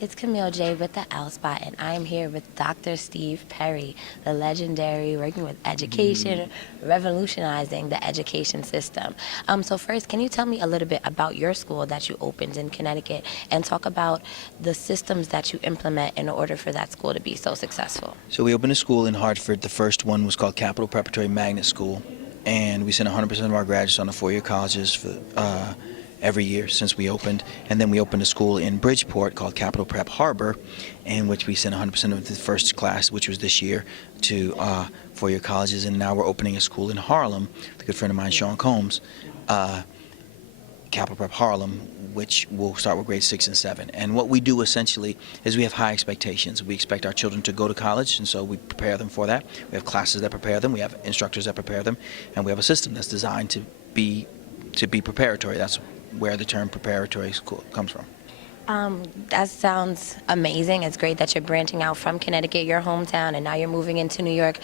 It's Camille Jay with the L Spot, and I'm here with Dr. Steve Perry, the legendary, working with education, revolutionizing the education system. So first, can you tell me a little bit about your school that you opened in Connecticut and talk about the systems that you implement in order for that school to be so successful? So we opened a school in Hartford. The first one was called Capital Preparatory Magnet School, and we sent 100% of our graduates on to four-year colleges for every year since we opened. And then we opened a school in Bridgeport called Capital Prep Harbor, in which we sent 100% of the first class, which was this year, to four-year colleges. And now we're opening a school in Harlem, with a good friend of mine, Sean Combs, Capital Prep Harlem, which will start with grades 6 and 7. And what we do essentially is we have high expectations. We expect our children to go to college, and so we prepare them for that. We have classes that prepare them, we have instructors that prepare them, and we have a system that's designed to be preparatory. That's where the term preparatory school comes from. That sounds amazing. It's great that you're branching out from Connecticut, your hometown, and now you're moving into New York.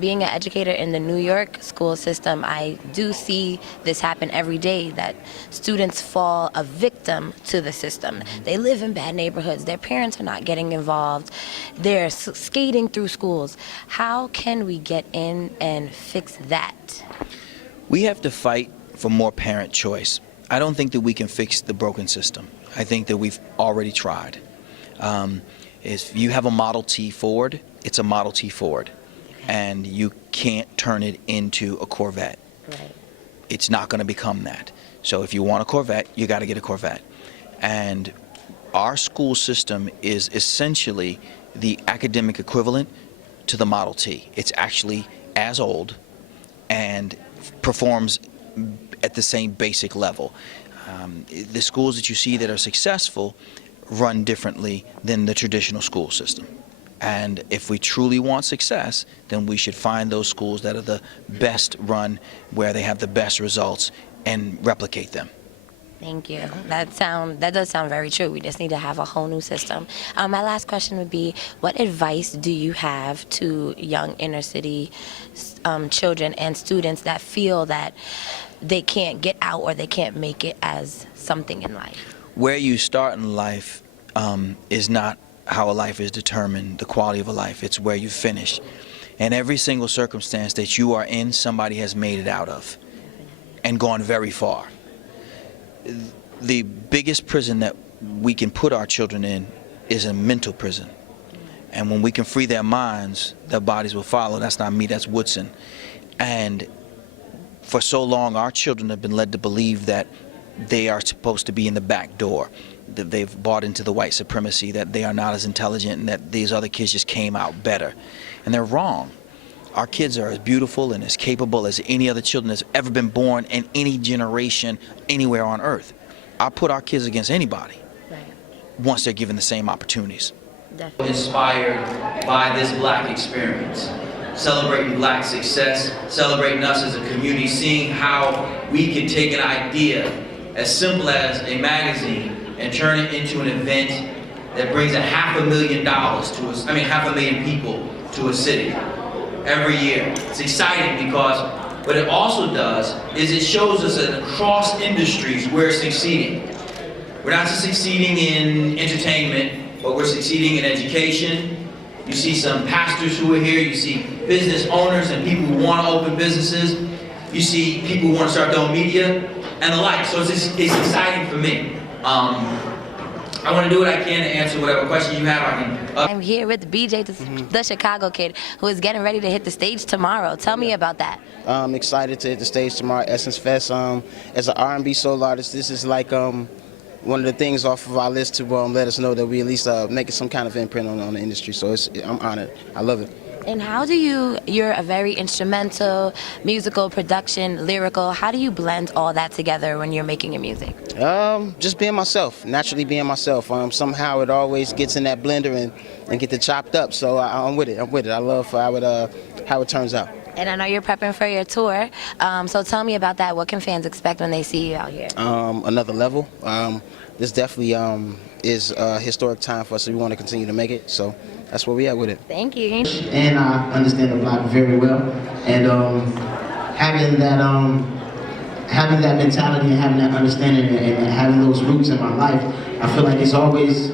Being an educator in the New York school system, I do see this happen every day, that students fall a victim to the system. They live in bad neighborhoods. Their parents are not getting involved. They're skating through schools. How can we get in and fix that? We have to fight for more parent choice. I don't think that we can fix the broken system. I think that we've already tried. If you have a Model T Ford, it's a Model T Ford, and you can't turn it into a Corvette. Right. It's not going to become that. So if you want a Corvette, you got to get a Corvette. And our school system is essentially the academic equivalent to the Model T. It's actually as old and performs at the same basic level. The schools that you see that are successful run differently than the traditional school system. And if we truly want success, then we should find those schools that are the best run, where they have the best results, and replicate them. Thank you. That does sound very true. We just need to have a whole new system. My last question would be, what advice do you have to young inner city children and students that feel that they can't get out or they can't make it as something in life? Where you start in life is not how a life is determined, the quality of a life. It's where you finish. And every single circumstance that you are in, somebody has made it out of and gone very far. The biggest prison that we can put our children in is a mental prison. And when we can free their minds, their bodies will follow. That's not me, that's Woodson. And for so long, our children have been led to believe that they are supposed to be in the back door, that they've bought into the white supremacy, that they are not as intelligent, and that these other kids just came out better. And they're wrong. Our kids are as beautiful and as capable as any other children that's ever been born in any generation anywhere on earth. I put our kids against anybody once they're given the same opportunities. Definitely. Inspired by this black experience, celebrating black success, celebrating us as a community, seeing how we can take an idea as simple as a magazine and turn it into an event that brings a $500,000 to us, half a million people to a city every year. It's exciting because what it also does is it shows us that across industries we're succeeding. We're not just succeeding in entertainment, but we're succeeding in education. You see some pastors who are here, you see business owners and people who want to open businesses, you see people who want to start their own media, and the like. So it's exciting for me. I want to do what I can to answer whatever questions you have. I'm here with BJ, the Chicago kid, who is getting ready to hit the stage tomorrow. Tell me about that. I'm excited to hit the stage tomorrow at Essence Fest. As an R&B solo artist, this is like one of the things off of our list to let us know that we at least making some kind of imprint on the industry. So I'm honored. I love it. And how do you're a very instrumental, musical, production, lyrical, how do you blend all that together when you're making your music? Just being myself, naturally being myself. Somehow it always gets in that blender and get it chopped up. So I'm with it. I love how it turns out. And I know you're prepping for your tour, so tell me about that. What can fans expect when they see you out here? Another level. This definitely is a historic time for us, so we want to continue to make it. So that's where we at with it. Thank you. And I understand the block very well, and having that mentality and having that understanding and having those roots in my life, I feel like it's always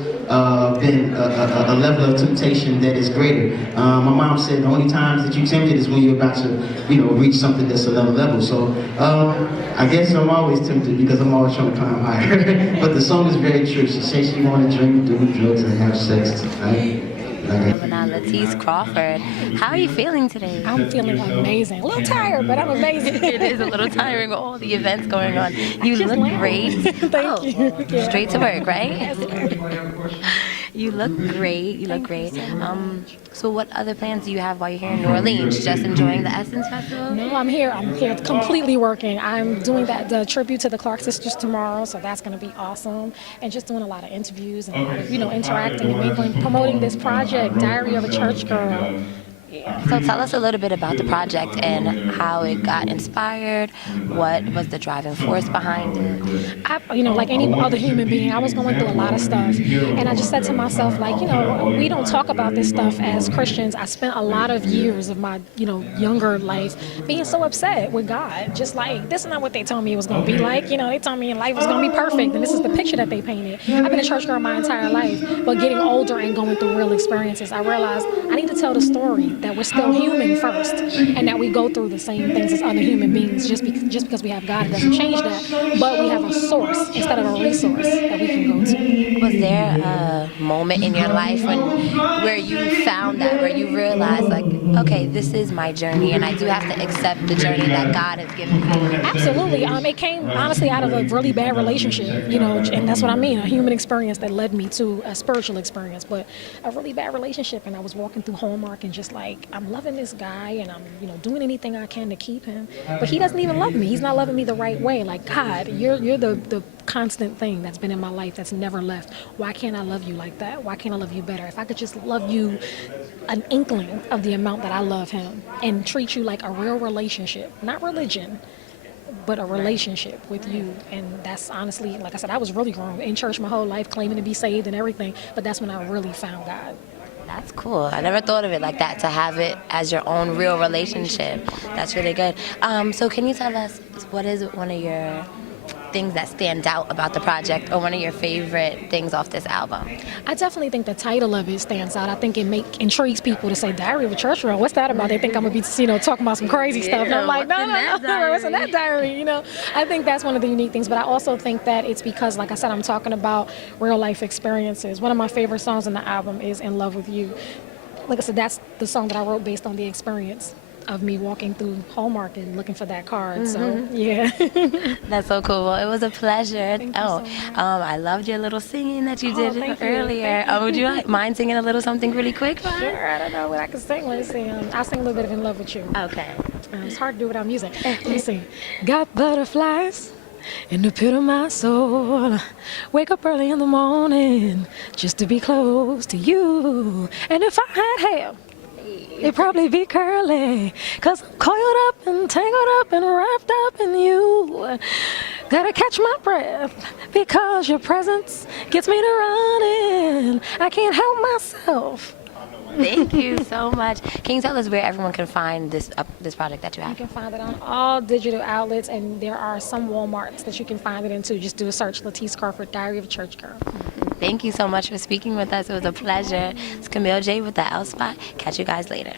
been a level of temptation that is greater. My mom said the only times that you tempted is when you're about to, reach something that's another level. So I guess I'm always tempted because I'm always trying to climb higher. But the song is very true. She says she want to drink, do drugs, and have sex tonight. Latice Crawford, how are you feeling today? I'm feeling amazing. A little tired, but I'm amazing. It is a little tiring with all the events going on. You look great. Thank you. Yeah. Straight to work, right? You look great. You look great. So what other plans do you have while you're here in New Orleans? Just enjoying the Essence Festival? No, I'm here completely working. I'm doing the tribute to the Clark sisters tomorrow, so that's going to be awesome. And just doing a lot of interviews and a lot of, interacting and mingling, promoting this project, Diary of a Church Girl. Yeah. So tell us a little bit about the project and how it got inspired. What was the driving force behind it? Like any other human being, I was going through a lot of stuff. And I just said to myself, we don't talk about this stuff as Christians. I spent a lot of years of my, younger life being so upset with God. Just like, this is not what they told me it was going to be like. They told me life was going to be perfect. And this is the picture that they painted. I've been a church girl my entire life. But getting older and going through real experiences, I realized I need to tell the story that we're still human first, and that we go through the same things as other human beings. Just because we have God, it doesn't change that, but we have a source instead of a resource that we can go to. Was there a moment in your life where you found that, where you realized, okay, this is my journey, and I do have to accept the journey that God has given me? Absolutely. It came, honestly, out of a really bad relationship, and that's what I mean, a human experience that led me to a spiritual experience, but a really bad relationship, and I was walking through Hallmark and just I'm loving this guy, and I'm, doing anything I can to keep him, but he doesn't even love me. He's not loving me the right way. God, you're the constant thing that's been in my life that's never left. Why can't I love you like that? Why can't I love you better? If I could just love you an inkling of the amount that I love him and treat you like a real relationship, not religion, but a relationship with you. And that's honestly, like I said, I was really grown in church my whole life, claiming to be saved and everything, but that's when I really found God. That's cool. I never thought of it like that, to have it as your own real relationship. That's really good. So can you tell us, what is one of your things that stand out about the project, or one of your favorite things off this album? I definitely think the title of it stands out. I think it intrigues people to say Diary of a Church Girl. What's that about? They think I'm gonna be, talking about some crazy stuff. And I'm like, no, what's in that diary? I think that's one of the unique things. But I also think that it's because, like I said, I'm talking about real life experiences. One of my favorite songs in the album is In Love With You. Like I said, that's the song that I wrote based on the experience of me walking through Hallmark and looking for that card. So yeah. That's so cool. Well, it was a pleasure. Thank you so much. I loved your little singing that you did thank you. earlier. Would you mind singing a little something really quick? Sure, I don't know what I can sing. Let me see. I'll sing a little bit of In Love With You. Okay. It's hard to do without music. Let me see. Got butterflies in the pit of my soul. Wake up early in the morning just to be close to you. And if I had hair, it'd probably be curly, 'cause I'm coiled up and tangled up and wrapped up in you. Gotta catch my breath because your presence gets me to running. I can't help myself. Thank you so much. Can you tell us where everyone can find this project that you have? You can find it on all digital outlets, and there are some Walmarts that you can find it in too. Just do a search, Latice Crawford, Diary of a Church Girl. Thank you so much for speaking with us. It was a pleasure. It's Camille Jay with the L Spot. Catch you guys later.